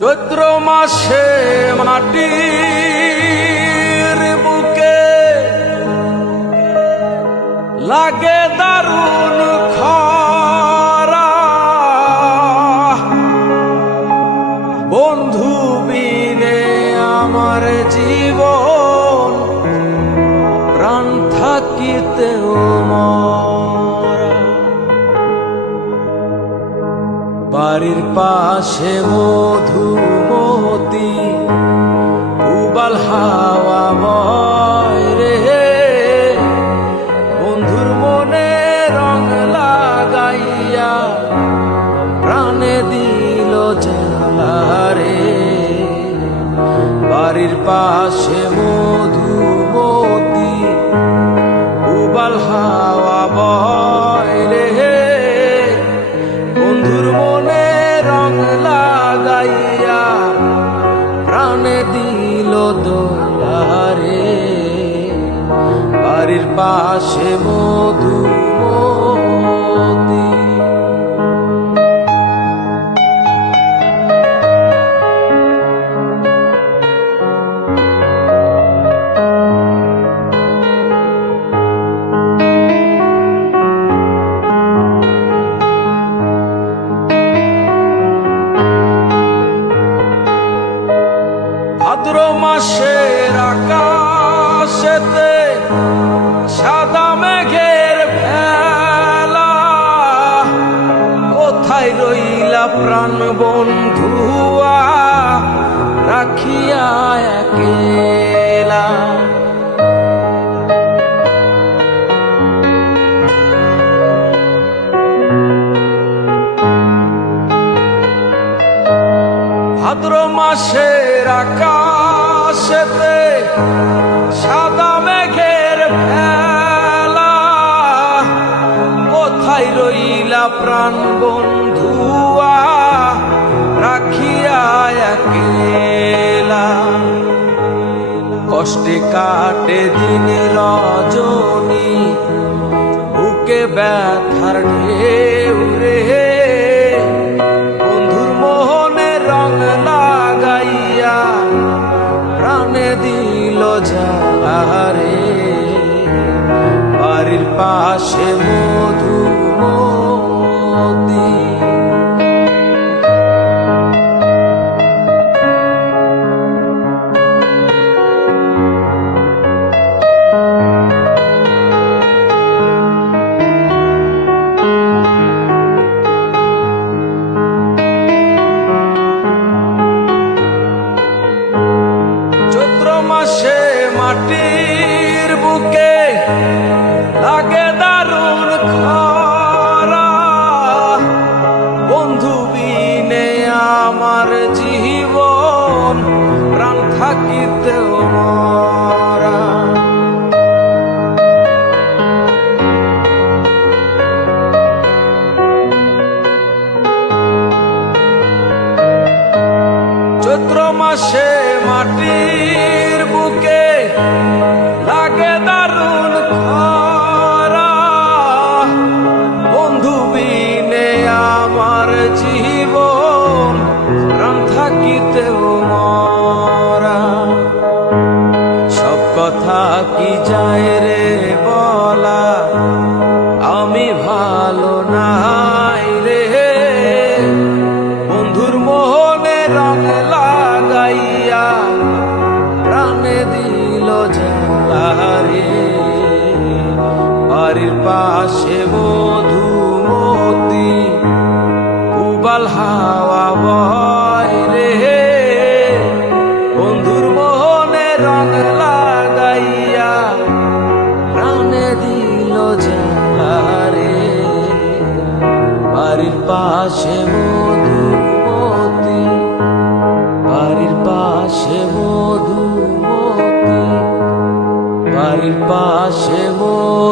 চৈত্র মাসে মাটির বুকে লাগে দারুণ খরা। বন্ধু বিনে আমার জীবন প্রাণ থাকিতেও মরা বাড়ির পাশে মধুমতি, উবাল হাওয়া বয় রে। বন্ধুর মনে রং লাগাইয়া প্রাণে দিল রে। বাড়ির পাশে মধুমতি দোলারে বাড়ির পাশে মধুমতি ভাদ্র মাসের আকাশেতে সাদা মেঘের ভেলা কোথায় রইলা প্রাণ বন্ধুয়া? রাখিয়া একেলা। ভাদ্র মাসের আকাশেতে সাদা মেঘের ভেলা। কোথায় রইলা প্রাণ বন্ধুয়া? রাখিয়া একেলা। কষ্টে কাটে দিন রজনী, বুকে ব্যথার ঢেউ প্রাণে দিল যারে বাড়ির পাশে মধুমতি প্রাণ থাকিতেও মরা পাশে মধুমতি উবাল হাওয়া বয় রে। বন্ধুর মোহনে রং লাগাইয়া প্রাণে দিল রে বাড়ির পাশে মধুমতি বাড়ির পাশে মধুমতি বাড়ির পাশে মধু